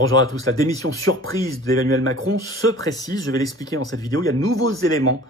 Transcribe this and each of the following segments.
Bonjour à tous, la démission surprise d'Emmanuel Macron se précise, je vais l'expliquer dans cette vidéo. Il y a de nouveaux éléments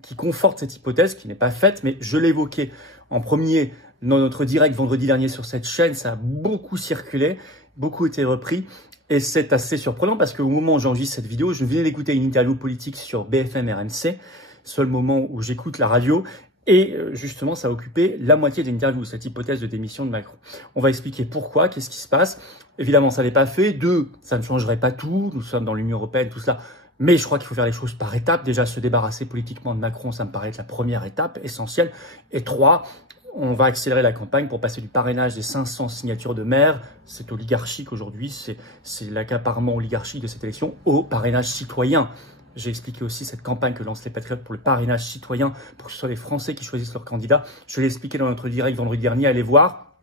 qui confortent cette hypothèse qui n'est pas faite, mais je l'évoquais en premier dans notre direct vendredi dernier sur cette chaîne. Ça a beaucoup circulé, beaucoup été repris et c'est assez surprenant parce qu'au moment où j'enregistre cette vidéo, je venais d'écouter une interview politique sur BFM RMC, seul moment où j'écoute la radio. Et justement, ça a occupé la moitié de l'interview, cette hypothèse de démission de Macron. On va expliquer pourquoi, qu'est-ce qui se passe. Évidemment, ça n'est pas fait. Deux, ça ne changerait pas tout. Nous sommes dans l'Union européenne, tout cela. Mais je crois qu'il faut faire les choses par étapes. Déjà, se débarrasser politiquement de Macron, ça me paraît être la première étape essentielle. Et trois, on va accélérer la campagne pour passer du parrainage des 500 signatures de maires, c'est oligarchique aujourd'hui, c'est l'accaparement oligarchique de cette élection, au parrainage citoyen. J'ai expliqué aussi cette campagne que lancent les Patriotes pour le parrainage citoyen, pour que ce soit les Français qui choisissent leur candidat. Je l'ai expliqué dans notre direct vendredi dernier, allez voir.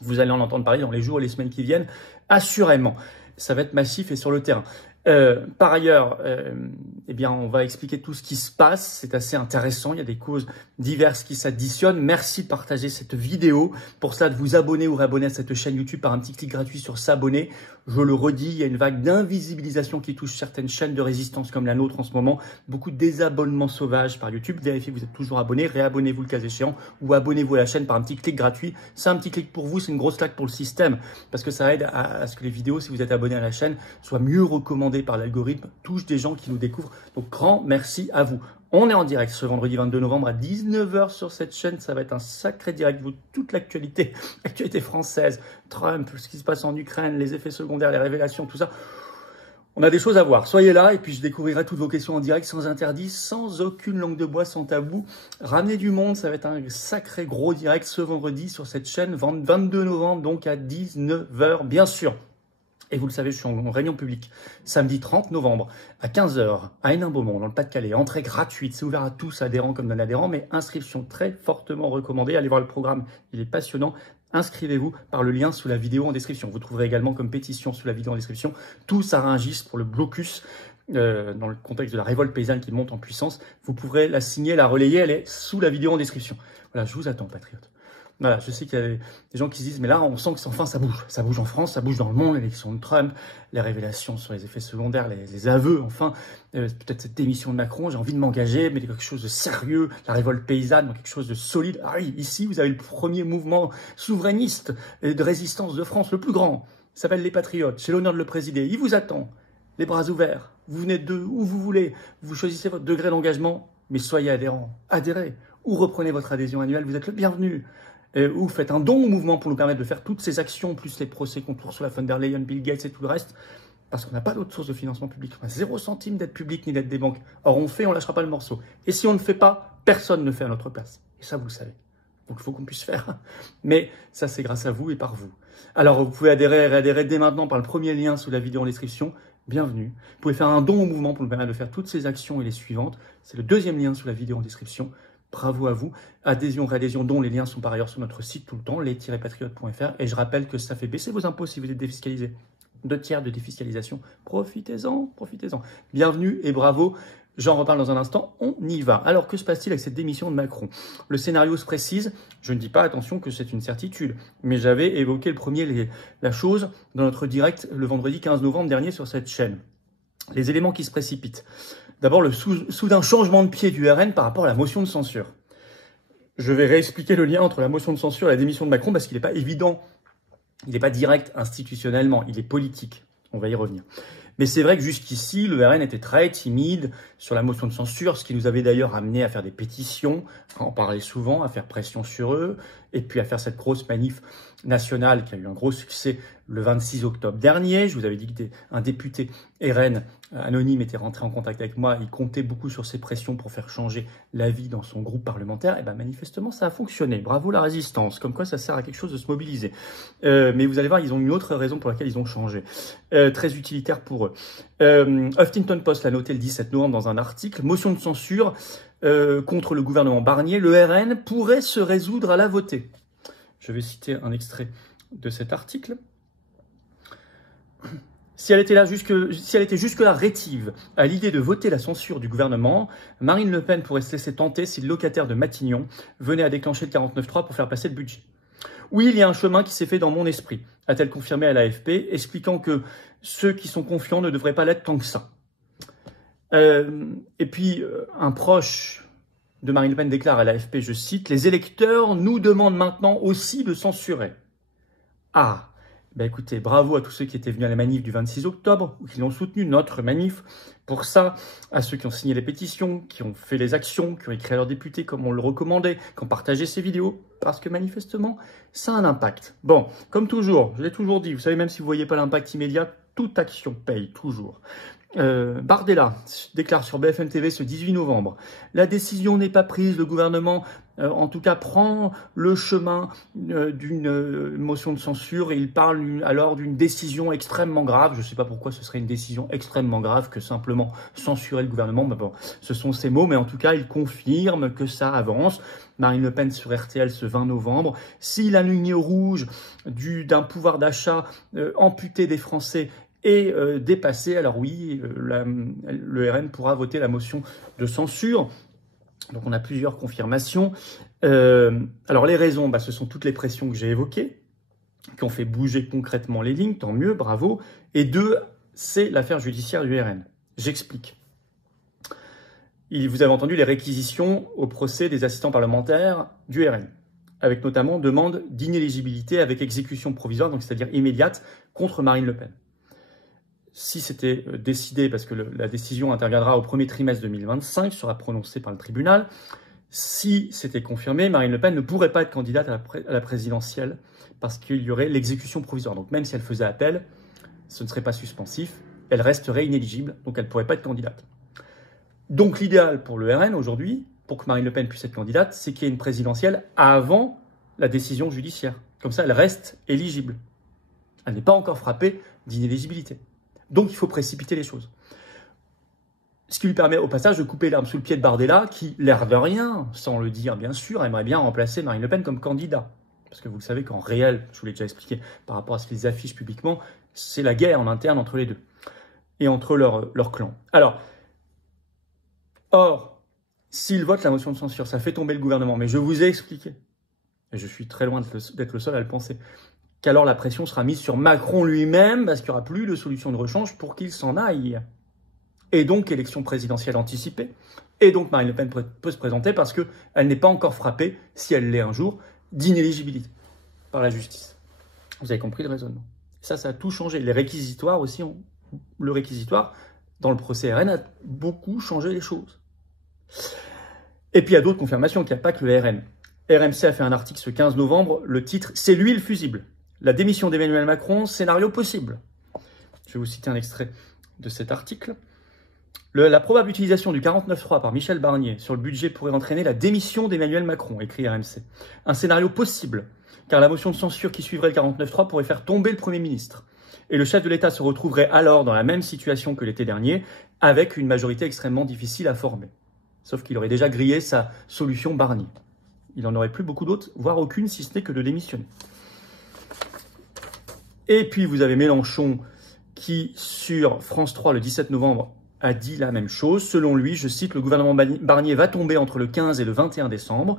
Vous allez en entendre parler dans les jours et les semaines qui viennent. Assurément, ça va être massif et sur le terrain. Par ailleurs, eh bien, on va expliquer tout ce qui se passe. C'est assez intéressant. Il y a des causes diverses qui s'additionnent. Merci de partager cette vidéo. Pour cela, de vous abonner ou réabonner à cette chaîne YouTube par un petit clic gratuit sur s'abonner. Je le redis, il y a une vague d'invisibilisation qui touche certaines chaînes de résistance comme la nôtre en ce moment. Beaucoup de désabonnements sauvages par YouTube. Vérifiez que vous êtes toujours abonné. Réabonnez-vous le cas échéant ou abonnez-vous à la chaîne par un petit clic gratuit. C'est un petit clic pour vous, c'est une grosse claque pour le système parce que ça aide à ce que les vidéos, si vous êtes abonné à la chaîne, soient mieux recommandées par l'algorithme, touche des gens qui nous découvrent. Donc, grand merci à vous. On est en direct ce vendredi 22 novembre à 19 h sur cette chaîne. Ça va être un sacré direct. Toute l'actualité, l'actualité française, Trump, ce qui se passe en Ukraine, les effets secondaires, les révélations, tout ça. On a des choses à voir. Soyez là et puis je découvrirai toutes vos questions en direct, sans interdit, sans aucune langue de bois, sans tabou. Ramenez du monde, ça va être un sacré gros direct ce vendredi sur cette chaîne, 22 novembre, donc à 19 h, bien sûr. Et vous le savez, je suis en réunion publique samedi 30 novembre à 15 h à Hénin-Beaumont, dans le Pas-de-Calais. Entrée gratuite, c'est ouvert à tous, adhérents comme non-adhérents, mais inscription très fortement recommandée. Allez voir le programme, il est passionnant. Inscrivez-vous par le lien sous la vidéo en description. Vous trouverez également comme pétition sous la vidéo en description tout ça Rungis pour le blocus dans le contexte de la révolte paysanne qui monte en puissance. Vous pourrez la signer, la relayer, elle est sous la vidéo en description. Voilà, je vous attends, patriotes. Voilà, je sais qu'il y a des gens qui se disent, mais là, on sent que enfin, ça bouge. Ça bouge en France, ça bouge dans le monde, l'élection de Trump, les révélations sur les effets secondaires, les aveux, enfin, peut-être cette démission de Macron, j'ai envie de m'engager, mais quelque chose de sérieux, la révolte paysanne, donc quelque chose de solide. Ah oui, ici, vous avez le premier mouvement souverainiste de résistance de France, le plus grand. Il s'appelle les Patriotes, j'ai l'honneur de le présider. Il vous attend, les bras ouverts. Vous venez de où vous voulez, vous choisissez votre degré d'engagement, mais soyez adhérents, adhérez, ou reprenez votre adhésion annuelle, vous êtes le bienvenu. Ou faites un don au mouvement pour nous permettre de faire toutes ces actions, plus les procès contre Ursula von der Leyen, Bill Gates et tout le reste, parce qu'on n'a pas d'autre source de financement public. On a 0 centime d'aide publique ni d'aide des banques. Or, on fait, on lâchera pas le morceau. Et si on ne le fait pas, personne ne fait à notre place. Et ça, vous le savez. Donc, il faut qu'on puisse faire. Mais ça, c'est grâce à vous et par vous. Alors, vous pouvez adhérer et réadhérer dès maintenant par le premier lien sous la vidéo en description. Bienvenue. Vous pouvez faire un don au mouvement pour nous permettre de faire toutes ces actions et les suivantes. C'est le deuxième lien sous la vidéo en description. Bravo à vous. Adhésion, réadhésion, dont les liens sont par ailleurs sur notre site tout le temps, les-patriotes.fr. Et je rappelle que ça fait baisser vos impôts si vous êtes défiscalisé. 2 tiers de défiscalisation. Profitez-en, profitez-en. Bienvenue et bravo. J'en reparle dans un instant. On y va. Alors, que se passe-t-il avec cette démission de Macron? Le scénario se précise. Je ne dis pas, attention, que c'est une certitude. Mais j'avais évoqué la chose dans notre direct le vendredi 15 novembre dernier sur cette chaîne. Les éléments qui se précipitent. D'abord, le soudain changement de pied du RN par rapport à la motion de censure. Je vais réexpliquer le lien entre la motion de censure et la démission de Macron parce qu'il n'est pas évident, il n'est pas direct institutionnellement, il est politique. On va y revenir. Mais c'est vrai que jusqu'ici, le RN était très timide sur la motion de censure, ce qui nous avait d'ailleurs amené à faire des pétitions, à en parler souvent, à faire pression sur eux, et puis à faire cette grosse manif nationale qui a eu un gros succès le 26 octobre dernier. Je vous avais dit qu'un député RN anonyme était rentré en contact avec moi. Il comptait beaucoup sur ces pressions pour faire changer l'avis dans son groupe parlementaire. Et bien manifestement, ça a fonctionné. Bravo la résistance. Comme quoi, ça sert à quelque chose de se mobiliser. Mais vous allez voir, ils ont une autre raison pour laquelle ils ont changé. Très utilitaire pour eux. Huffington Post l'a noté le 17 novembre dans un article. Motion de censure contre le gouvernement Barnier. Le RN pourrait se résoudre à la voter. Je vais citer un extrait de cet article. Si elle était jusque-là rétive à l'idée de voter la censure du gouvernement, Marine Le Pen pourrait se laisser tenter si le locataire de Matignon venait à déclencher le 49.3 pour faire passer le budget. Oui, il y a un chemin qui s'est fait dans mon esprit. a-t-elle confirmé à l'AFP, expliquant que ceux qui sont confiants ne devraient pas l'être tant que ça. Et puis, un proche de Marine Le Pen déclare à l'AFP, je cite, « Les électeurs nous demandent maintenant aussi de censurer. » Ah, ben écoutez, bravo à tous ceux qui étaient venus à la manif du 26 octobre, ou qui l'ont soutenu, notre manif, pour ça, à ceux qui ont signé les pétitions, qui ont fait les actions, qui ont écrit à leurs députés comme on le recommandait, qui ont partagé ces vidéos, parce que manifestement, ça a un impact. Bon, comme toujours, je l'ai toujours dit, vous savez, même si vous ne voyez pas l'impact immédiat, toute action paye, toujours. Bardella déclare sur BFM TV ce 18 novembre « La décision n'est pas prise, le gouvernement en tout cas prend le chemin d'une motion de censure et il parle alors d'une décision extrêmement grave. » Je ne sais pas pourquoi ce serait une décision extrêmement grave que simplement censurer le gouvernement. Mais bon, ce sont ses mots, mais en tout cas, il confirme que ça avance. Marine Le Pen sur RTL ce 20 novembre. Si la ligne rouge d'un pouvoir d'achat amputé des Français est dépassé, alors oui, le RN pourra voter la motion de censure. Donc on a plusieurs confirmations. Alors les raisons, ce sont toutes les pressions que j'ai évoquées, qui ont fait bouger concrètement les lignes, tant mieux, bravo. Et deux, c'est l'affaire judiciaire du RN. J'explique. Vous avez entendu les réquisitions au procès des assistants parlementaires du RN, avec notamment demande d'inéligibilité avec exécution provisoire, donc c'est-à-dire immédiate, contre Marine Le Pen. Si c'était décidé, parce que la décision interviendra au premier trimestre 2025, sera prononcée par le tribunal, si c'était confirmé, Marine Le Pen ne pourrait pas être candidate à la présidentielle parce qu'il y aurait l'exécution provisoire. Donc même si elle faisait appel, ce ne serait pas suspensif, elle resterait inéligible, donc elle ne pourrait pas être candidate. Donc l'idéal pour le RN aujourd'hui, pour que Marine Le Pen puisse être candidate, c'est qu'il y ait une présidentielle avant la décision judiciaire. Comme ça, elle reste éligible. Elle n'est pas encore frappée d'inéligibilité. Donc, il faut précipiter les choses. Ce qui lui permet au passage de couper l'herbe sous le pied de Bardella, qui, l'air de rien, sans le dire bien sûr, aimerait bien remplacer Marine Le Pen comme candidat. Parce que vous le savez qu'en réel, je vous l'ai déjà expliqué, par rapport à ce qu'ils affichent publiquement, c'est la guerre en interne entre les deux. Et entre leurs clans. Alors, s'ils votent la motion de censure, ça fait tomber le gouvernement. Mais je vous ai expliqué, et je suis très loin d'être le seul à le penser, qu'alors la pression sera mise sur Macron lui-même, parce qu'il n'y aura plus de solution de rechange pour qu'il s'en aille. Et donc, élection présidentielle anticipée. Et donc, Marine Le Pen peut se présenter parce qu'elle n'est pas encore frappée, si elle l'est un jour, d'inéligibilité par la justice. Vous avez compris le raisonnement. Ça a tout changé. Les réquisitoires aussi, le réquisitoire, dans le procès RN, a beaucoup changé les choses. Et puis, il y a d'autres confirmations, qu'il n'y a pas que le RN. RMC a fait un article ce 15 novembre, le titre « C'est lui le fusible ». La démission d'Emmanuel Macron, scénario possible. Je vais vous citer un extrait de cet article. La probable utilisation du 49.3 par Michel Barnier sur le budget pourrait entraîner la démission d'Emmanuel Macron, écrit RMC. Un scénario possible, car la motion de censure qui suivrait le 49.3 pourrait faire tomber le Premier ministre. Et le chef de l'État se retrouverait alors dans la même situation que l'été dernier, avec une majorité extrêmement difficile à former. Sauf qu'il aurait déjà grillé sa solution Barnier. Il n'en aurait plus beaucoup d'autres, voire aucune, si ce n'est que de démissionner. Et puis, vous avez Mélenchon qui, sur France 3, le 17 novembre, a dit la même chose. Selon lui, je cite, le gouvernement Barnier va tomber entre le 15 et le 21 décembre.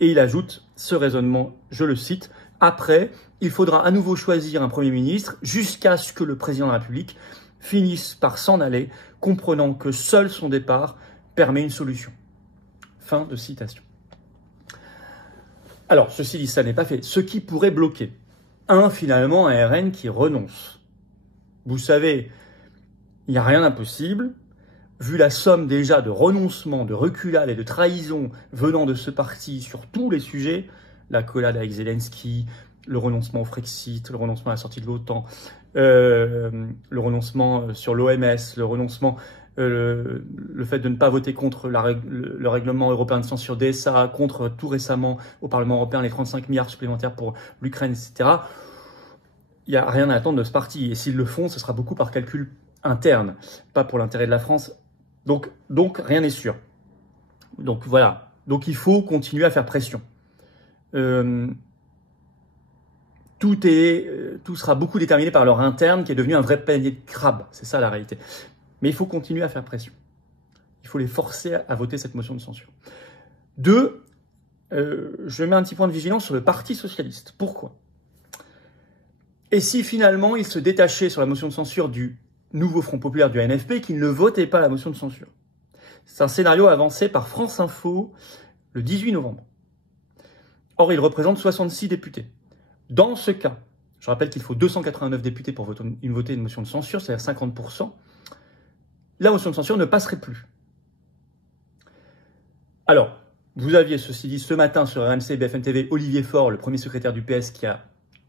Et il ajoute ce raisonnement, je le cite, après, il faudra à nouveau choisir un Premier ministre jusqu'à ce que le président de la République finisse par s'en aller, comprenant que seul son départ permet une solution. Fin de citation. Alors, ceci dit, ça n'est pas fait. Ce qui pourrait bloquer. Finalement, un RN qui renonce. Vous savez, il n'y a rien d'impossible. Vu la somme déjà de renoncements, de reculades et de trahisons venant de ce parti sur tous les sujets, l'accolade avec Zelensky, le renoncement au Frexit, le renoncement à la sortie de l'OTAN, le renoncement sur l'OMS, le renoncement, le fait de ne pas voter contre le règlement européen de censure DSA, contre tout récemment au Parlement européen les 35 milliards supplémentaires pour l'Ukraine, etc. Il n'y a rien à attendre de ce parti. Et s'ils le font, ce sera beaucoup par calcul interne, pas pour l'intérêt de la France. Donc rien n'est sûr. Donc voilà. Donc il faut continuer à faire pression. Tout sera beaucoup déterminé par leur interne qui est devenu un vrai panier de crabes. C'est ça la réalité. Mais il faut continuer à faire pression. Il faut les forcer à voter cette motion de censure. 2, je mets un petit point de vigilance sur le Parti socialiste. Pourquoi ? Et si finalement il se détachait sur la motion de censure du nouveau Front Populaire du NFP, qui ne votait pas la motion de censure? C'est un scénario avancé par France Info le 18 novembre. Or, il représente 66 députés. Dans ce cas, je rappelle qu'il faut 289 députés pour voter une motion de censure, c'est-à-dire 50%, la motion de censure ne passerait plus. Alors, vous aviez, ceci dit, ce matin sur RMC et BFM TV, Olivier Faure, le premier secrétaire du PS, qui a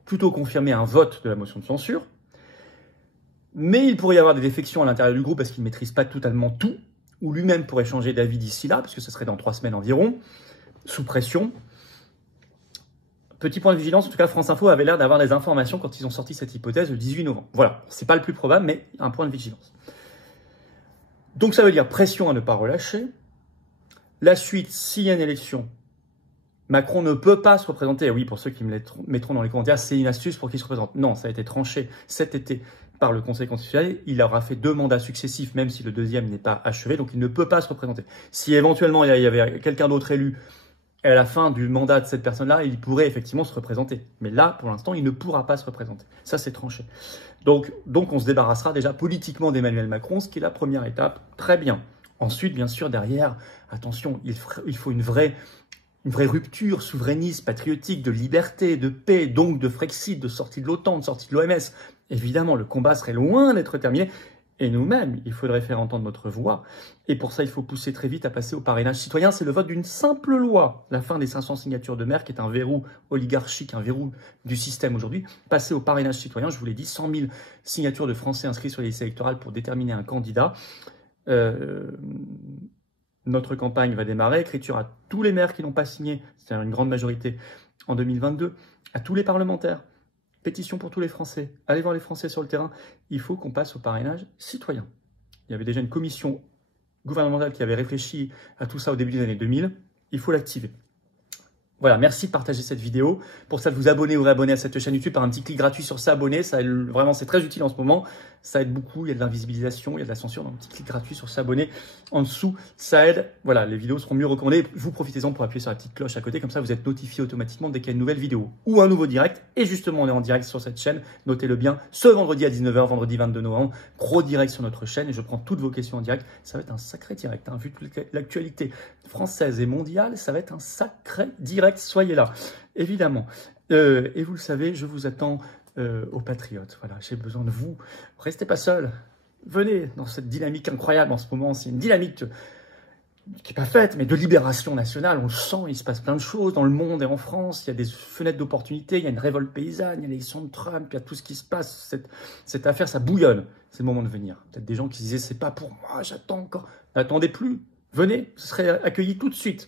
plutôt confirmé un vote de la motion de censure. Mais il pourrait y avoir des défections à l'intérieur du groupe parce qu'il ne maîtrise pas totalement tout, ou lui-même pourrait changer d'avis d'ici là, parce que ce serait dans 3 semaines environ, sous pression. Petit point de vigilance, en tout cas, France Info avait l'air d'avoir des informations quand ils ont sorti cette hypothèse le 18 novembre. Voilà, c'est pas le plus probable, mais un point de vigilance. Donc ça veut dire pression à ne pas relâcher. La suite, s'il y a une élection, Macron ne peut pas se représenter. Oui, pour ceux qui me mettront dans les commentaires, c'est une astuce pour qu'il se représente. Non, ça a été tranché cet été par le Conseil constitutionnel. Il aura fait 2 mandats successifs, même si le deuxième n'est pas achevé, donc il ne peut pas se représenter. Si éventuellement il y avait quelqu'un d'autre élu, et à la fin du mandat de cette personne-là, il pourrait effectivement se représenter. Mais là, pour l'instant, il ne pourra pas se représenter. Ça, c'est tranché. Donc on se débarrassera déjà politiquement d'Emmanuel Macron, ce qui est la première étape. Très bien. Ensuite, bien sûr, derrière, attention, il faut une vraie rupture souverainiste, patriotique, de liberté, de paix, donc de Frexit, de sortie de l'OTAN, de sortie de l'OMS. Évidemment, le combat serait loin d'être terminé. Et nous-mêmes, il faudrait faire entendre notre voix. Et pour ça, il faut pousser très vite à passer au parrainage citoyen. C'est le vote d'une simple loi. La fin des 500 signatures de maire, qui est un verrou oligarchique, un verrou du système aujourd'hui. Passer au parrainage citoyen, je vous l'ai dit, 100 000 signatures de Français inscrits sur les listes électorales pour déterminer un candidat. Notre campagne va démarrer. Écriture à tous les maires qui n'ont pas signé, c'est-à-dire une grande majorité en 2022, à tous les parlementaires. Pétition pour tous les Français. Allez voir les Français sur le terrain. Il faut qu'on passe au parrainage citoyen. Il y avait déjà une commission gouvernementale qui avait réfléchi à tout ça au début des années 2000. Il faut l'activer. Voilà, merci de partager cette vidéo. Pour ça, de vous abonner ou réabonner à cette chaîne YouTube par un petit clic gratuit sur s'abonner. Ça, vraiment, c'est très utile en ce moment. Ça aide beaucoup. Il y a de l'invisibilisation, il y a de la censure. Donc, un petit clic gratuit sur s'abonner en dessous. Ça aide. Voilà, les vidéos seront mieux recommandées. Vous profitez-en pour appuyer sur la petite cloche à côté. Comme ça, vous êtes notifié automatiquement dès qu'il y a une nouvelle vidéo ou un nouveau direct. Et justement, on est en direct sur cette chaîne. Notez-le bien. Ce vendredi à 19 h, vendredi 22 novembre. Gros direct sur notre chaîne. Et je prends toutes vos questions en direct. Ça va être un sacré direct. Vu toute l'actualité française et mondiale, ça va être un sacré direct. Soyez là, évidemment. Et vous le savez, je vous attends aux Patriotes. Voilà, j'ai besoin de vous. Restez pas seuls. Venez dans cette dynamique incroyable en ce moment. C'est une dynamique qui n'est pas faite, mais de libération nationale. On le sent, il se passe plein de choses dans le monde et en France. Il y a des fenêtres d'opportunité, il y a une révolte paysanne, il y a l'élection de Trump, il y a tout ce qui se passe. Cette affaire, ça bouillonne. C'est le moment de venir. Peut-être des gens qui se disaient, c'est pas pour moi, j'attends encore. N'attendez plus. Venez, ce serait accueilli tout de suite.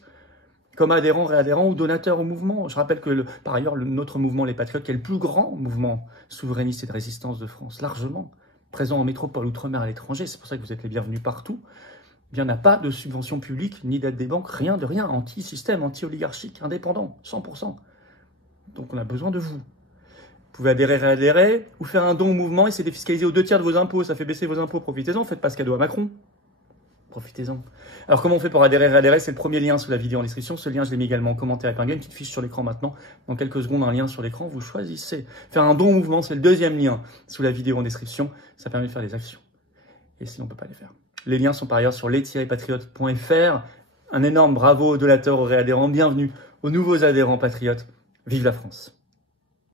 Comme adhérents, réadhérents ou donateurs au mouvement. Je rappelle que, par ailleurs, notre mouvement, les Patriotes, qui est le plus grand mouvement souverainiste et de résistance de France, largement, présent en métropole, outre-mer, à l'étranger, c'est pour ça que vous êtes les bienvenus partout, il n'y en a pas de subvention publique, ni d'aide des banques, rien de rien, anti-système, anti-oligarchique, indépendant, 100%. Donc on a besoin de vous. Vous pouvez adhérer, réadhérer, ou faire un don au mouvement et c'est défiscalisé aux 2/3 de vos impôts, ça fait baisser vos impôts, profitez-en, faites pas ce cadeau à Macron. Profitez-en. Alors, comment on fait pour adhérer, réadhérer? C'est le premier lien sous la vidéo en description. Ce lien, je l'ai mis également en commentaire épinglé. Une petite fiche sur l'écran maintenant. Dans quelques secondes, un lien sur l'écran. Vous choisissez. Faire un don au mouvement, c'est le deuxième lien sous la vidéo en description. Ça permet de faire des actions. Et sinon, on ne peut pas les faire. Les liens sont par ailleurs sur les-patriotes.fr. Un énorme bravo aux donateurs, aux réadhérents. Bienvenue aux nouveaux adhérents patriotes. Vive la France!